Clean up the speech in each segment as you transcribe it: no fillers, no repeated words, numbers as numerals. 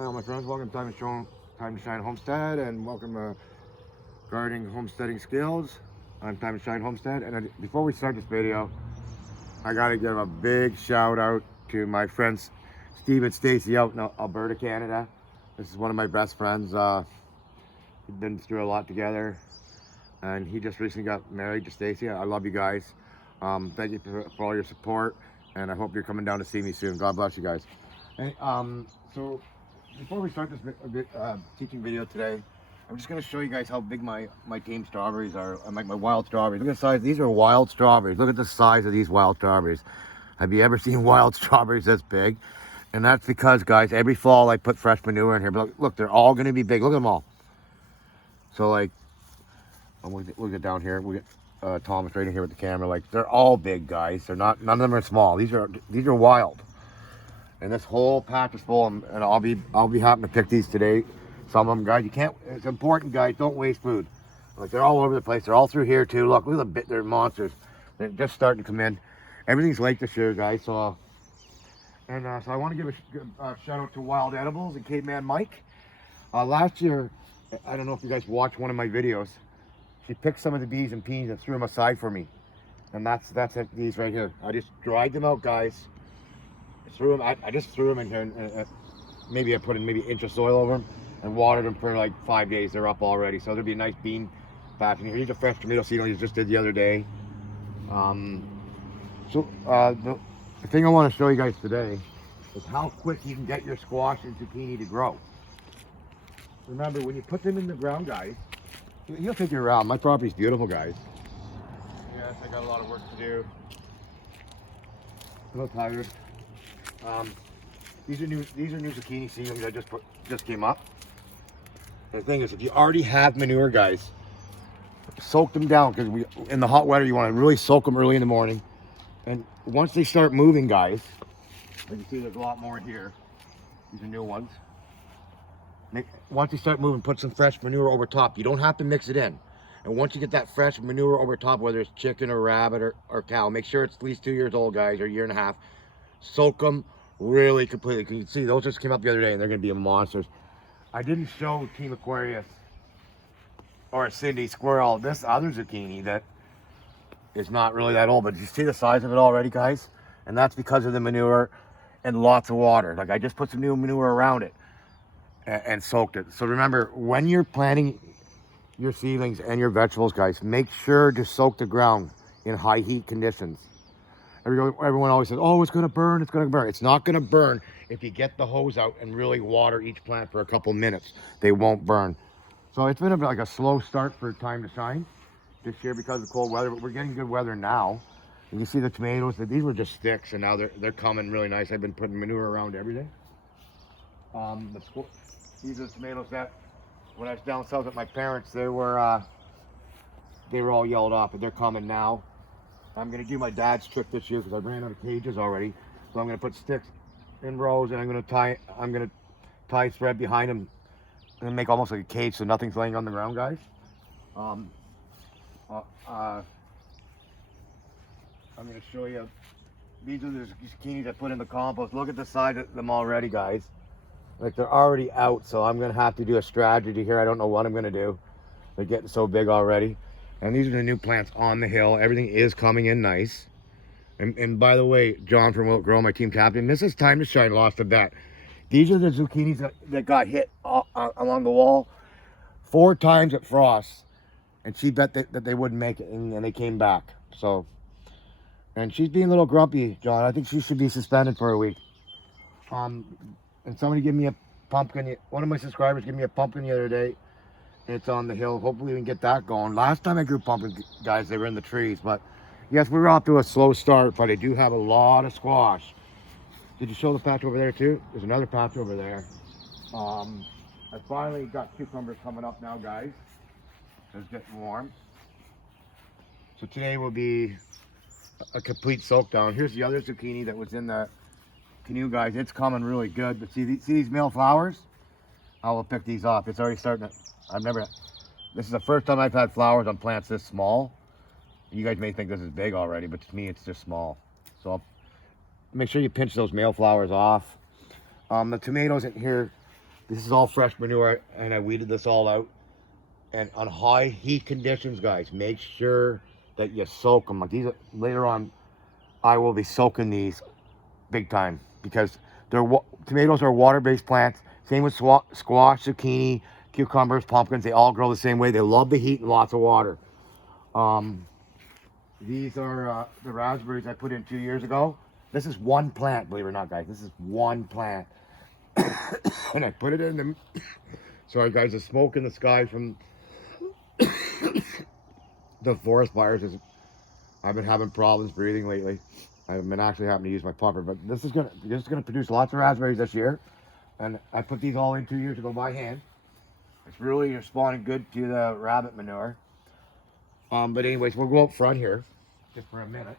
Hi, all my friends. Welcome to Time to Shine Homestead, and welcome to Gardening Homesteading Skills. I'm Time to Shine Homestead, and before we start this video, I gotta give a big shout out to my friends Steve and Stacy out in Alberta, Canada. This is one of my best friends. We've been through a lot together, and he just recently got married to Stacy. I love you guys. Thank you for all your support, and I hope you're coming down to see me soon. God bless you guys. Hey, so before we start this teaching video today, I'm just going to show you guys how big my tame strawberries are, my wild strawberries. Look at the size. These are wild strawberries. Look at the size of these wild strawberries. Have you ever seen wild strawberries this big? And that's because, guys, every fall I put fresh manure in here. But look, they're all going to be big. Look at them all. So, like, we'll get down here. We'll get Thomas right in here with the camera. Like, they're all big, guys. They're not. None of them are small. These are wild. And this whole patch is full, and I'll be happy to pick these today. Some of them, guys, you can't. It's important, guys. Don't waste food. Like, they're all over the place. They're all through here too. Look at the they're monsters. They're just starting to come in. Everything's late this year, guys. So, so I want to give a shout out to Wild Edibles and Caveman Mike. Last year, I don't know if you guys watched one of my videos. She picked some of the bees and peas and threw them aside for me, and that's it, these right here. I just dried them out, guys. I just threw them in here, and maybe I put in maybe an inch of soil over them and watered them for like 5 days. They're up already, so there'll be a nice bean patch in here. Here's a fresh tomato seedling I just did the other day. The thing I want to show you guys today is how quick you can get your squash and zucchini to grow. Remember, when you put them in the ground, guys, you'll think you're around. My property's beautiful, guys. Yes, I got a lot of work to do. A little tired. These are new zucchini seedlings I just came up. The thing is, if you already have manure, guys, soak them down, because in the hot weather you want to really soak them early in the morning. And once they start moving, guys, like you see, there's a lot more here. These are new ones. Once they start moving, put some fresh manure over top. You don't have to mix it in. And once you get that fresh manure over top, whether it's chicken or rabbit or cow, make sure it's at least 2 years old, guys, or a year and a half. Soak them really completely. You can see those just came up the other day, and they're going to be monsters. I didn't show Team Aquarius or Cindy Squirrel this other zucchini that is not really that old, but you see the size of it already, guys? And that's because of the manure and lots of water. Like, I just put some new manure around it and soaked it. So remember, when you're planting your seedlings and your vegetables, guys, make sure to soak the ground in high heat conditions. Everyone always says, oh, it's going to burn, it's going to burn. It's not going to burn if you get the hose out and really water each plant for a couple minutes. They won't burn. So it's been like a slow start for Time to Shine this year because of cold weather, but we're getting good weather now. And you see the tomatoes, these were just sticks, and now they're coming really nice. I've been putting manure around every day. These are the tomatoes that, when I was down south with my parents, they were all yelled off, but they're coming now. I'm going to do my dad's trick this year because I ran out of cages already. So I'm going to put sticks in rows, and I'm going to tie thread behind them and make almost like a cage so nothing's laying on the ground, guys. I'm going to show you. These are the zucchinis I put in the compost. Look at the size of them already, guys. Like, they're already out, so I'm going to have to do a strategy here. I don't know what I'm going to do. They're getting so big already. And these are the new plants on the hill. Everything is coming in nice. And by the way, John from Wilt Grow, my team captain, this is Time to Shine lost a bet. These are the zucchinis that got hit along the wall 4 times at Frost. And she bet that they wouldn't make it, and they came back. So, and she's being a little grumpy, John. I think she should be suspended for a week. And somebody gave me a pumpkin. One of my subscribers gave me a pumpkin the other day. It's on the hill. Hopefully we can get that going. Last time I grew pumpkins, guys, they were in the trees. But yes, we were off to a slow start, but I do have a lot of squash. Did you show the patch over there too? There's another patch over there. I finally got cucumbers coming up now, guys. It's getting warm. So today will be a complete soak down. Here's the other zucchini that was in the canoe, guys. It's coming really good. But see these male flowers? I will pick these off. It's already starting to. This is the first time I've had flowers on plants this small. You guys may think this is big already, but to me it's just small. So I'll make sure you pinch those male flowers off. The tomatoes in here, This is all fresh manure, and I weeded this all out. And on high heat conditions, guys, make sure that you soak them. Like these, later on, I will be soaking these big time because tomatoes are water-based plants. Same with squash, zucchini, cucumbers, pumpkins. They all grow the same way. They love the heat and lots of water. These are the raspberries I put in 2 years ago. This is one plant, believe it or not, guys. This is one plant. And I put it in them. Sorry, guys, the smoke in the sky from the forest fires is. I've been having problems breathing lately. I've been actually having to use my pumper, but this is gonna produce lots of raspberries this year. And I put these all in 2 years ago by hand. It's really responding good to the rabbit manure. But anyways, we'll go up front here just for a minute.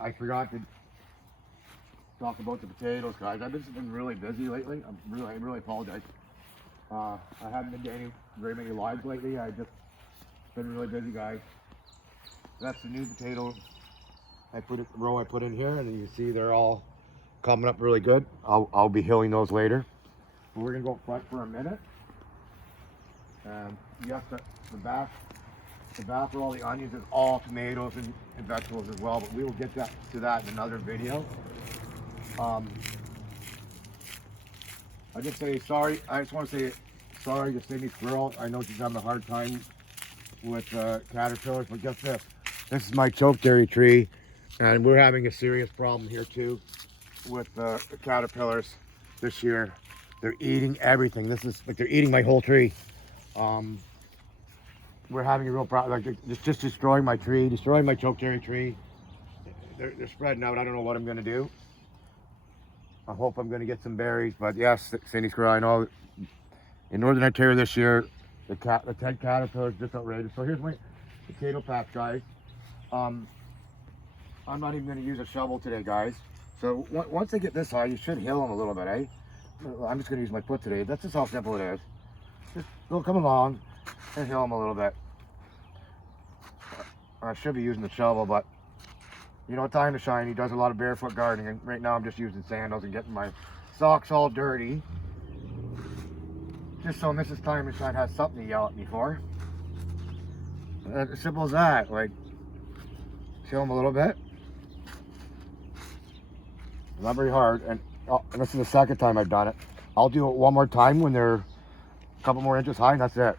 I forgot to talk about the potatoes, guys. I've just been really busy lately. I really apologize. I haven't been getting very many lives lately. I've just been really busy, guys. That's the new potato I put in here, and you can see they're all coming up really good. I'll be hilling those later. But we're gonna go up front for a minute. Yes, the back for all the onions is all tomatoes and vegetables as well, but we will get to that in another video. I just say sorry. I just want to say sorry to Sydney Squirrel. I know she's having a hard time with caterpillars, but just this. This is my chokecherry tree, and we're having a serious problem here too with the caterpillars this year. They're eating everything. This is like they're eating my whole tree. We're having a real problem. Like it's just destroying my tree, destroying my chokecherry tree. They're spreading out. I don't know what I'm gonna do. I hope I'm gonna get some berries, but yes, Cindy Squirrel, I know in Northern Ontario this year, the 10 caterpillars just outrageous. So here's my potato patch, guys. I'm not even gonna use a shovel today, guys. So once they get this high, you should hill them a little bit, eh? I'm just gonna use my foot today. That's just how simple it is. Just go come along and hill them a little bit. I should be using the shovel, but you know, Time to Shine, he does a lot of barefoot gardening, and right now I'm just using sandals and getting my socks all dirty. Just so Mrs. Time to Shine has something to yell at me for. As simple as that, like, chill them a little bit. Not very hard, and this is the second time I've done it. I'll do it one more time when they're a couple more inches high, and that's it.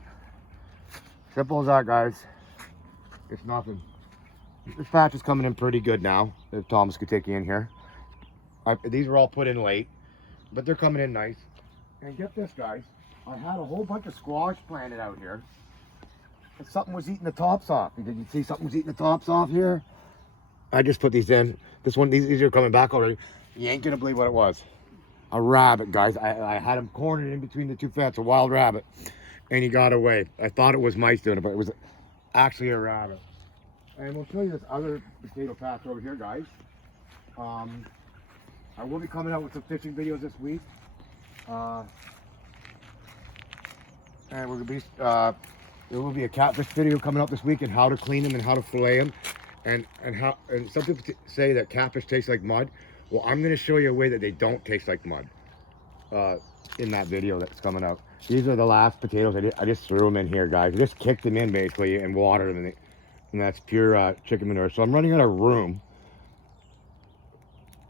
Simple as that, guys. It's nothing. This patch is coming in pretty good now, if Thomas could take you in here. These were all put in late, but they're coming in nice. And get this, guys. I had a whole bunch of squash planted out here. And something was eating the tops off. Did you see something was eating the tops off here? I just put these in. These are coming back already. You ain't gonna believe what it was. A rabbit, guys. I had him cornered in between the two fences, a wild rabbit. And he got away. I thought it was mice doing it, but it was actually a rabbit. And we'll show you this other potato patch over here, guys. I will be coming out with some fishing videos this week. And we're gonna be there will be a catfish video coming up this week and how to clean them and how to fillet them, and some people say that catfish taste like mud. Well, I'm gonna show you a way that they don't taste like mud in that video that's coming out. These are the last potatoes. I just threw them in here, guys. I just kicked them in basically and watered them, and that's pure chicken manure. So I'm running out of room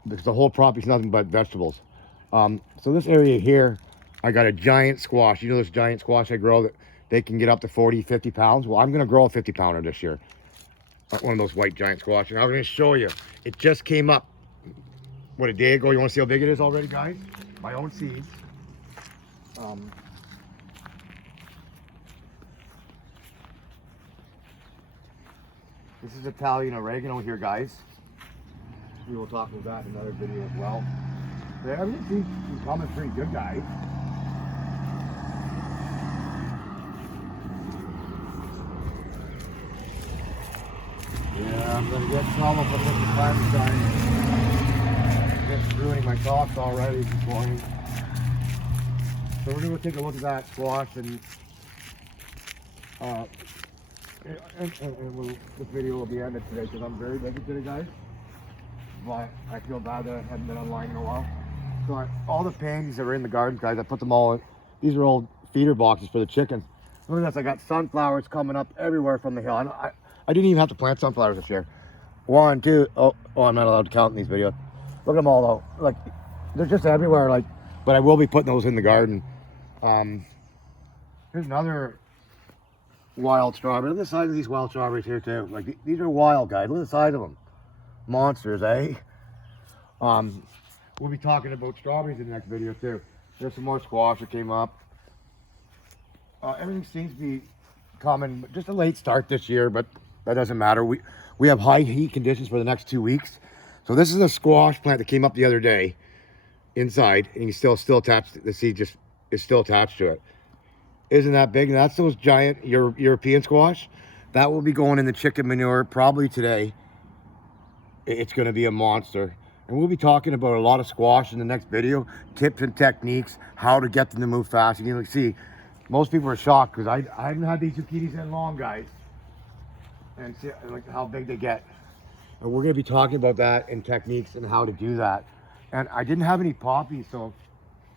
because the whole property is nothing but vegetables. So this area here, I got a giant squash. You know this giant squash I grow that they can get up to 40, 50 pounds? Well, I'm going to grow a 50 pounder this year. One of those white giant squash. And I'm going to show you. It just came up, what, a day ago. You want to see how big it is already, guys? My own seeds. This is Italian oregano here, guys. We will talk about that in another video as well. Everything seems to be coming pretty good, guys. Yeah, I'm gonna get trouble for this Time to Shine. It's ruining my socks already this morning. So we're gonna take a look at that squash and this video will be ended today because I'm very busy today, guys. But I feel bad that I haven't been online in a while. So all the pansies that are in the gardens, guys, I put them all in. These are old feeder boxes for the chickens. Look at this, I got sunflowers coming up everywhere from the hill. I didn't even have to plant sunflowers this year. 1, 2, oh, I'm not allowed to count in these videos. Look at them all though. Like, they're just everywhere, like, but I will be putting those in the garden. Here's another wild strawberry. Look at the size of these wild strawberries here too. Like, these are wild, guys. Look at the size of them. Monsters, eh? We'll be talking about strawberries in the next video too. There's some more squash that came up. Everything seems to be coming, just a late start this year, but that doesn't matter. We have high heat conditions for the next 2 weeks. So this is a squash plant that came up the other day inside, and you still attached, the seed just is still attached to it. Isn't that big? And that's those giant European squash. That will be going in the chicken manure probably today. It's going to be a monster. And we'll be talking about a lot of squash in the next video, tips and techniques, how to get them to move fast. You can see, most people are shocked because I haven't had these zucchinis in long, guys. And see like how big they get. And we're going to be talking about that and techniques and how to do that. And I didn't have any poppies, so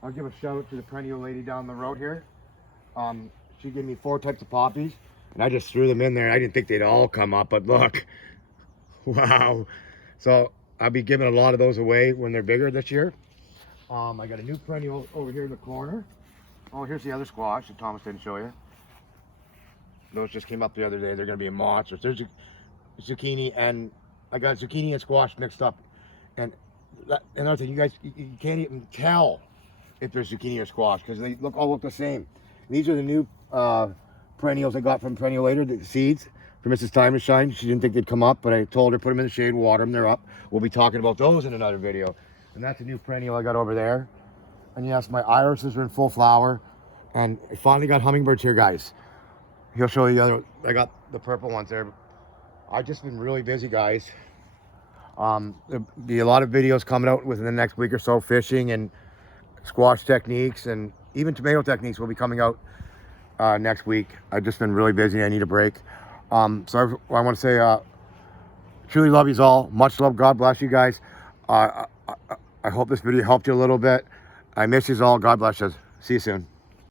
I'll give a shout out to the perennial lady down the road here. She gave me 4 types of poppies, and I just threw them in there. I didn't think they'd all come up, but look, wow. So I'll be giving a lot of those away when they're bigger this year. I got a new perennial over here in the corner. Oh, here's the other squash that Thomas didn't show you. Those just came up the other day. They're going to be a monster. There's zucchini, and I got zucchini and squash mixed up. And another thing, you guys, you can't even tell if there's zucchini or squash because they all look the same. These are the new perennials I got from Perennial Later, the seeds for Mrs. Time to Shine. She didn't think they'd come up, but I told her put them in the shade, water them, they're up. We'll be talking about those in another video. And that's a new perennial I got over there. And yes, my irises are in full flower. And I finally got hummingbirds here, guys. He'll show you the other, I got the purple ones there. I've just been really busy, guys. There'll be a lot of videos coming out within the next week or so, fishing and squash techniques, and even tomato techniques will be coming out next week. I've just been really busy. I need a break. So I want to say, truly love you all. Much love. God bless you guys. I hope this video helped you a little bit. I miss you all. God bless you. See you soon.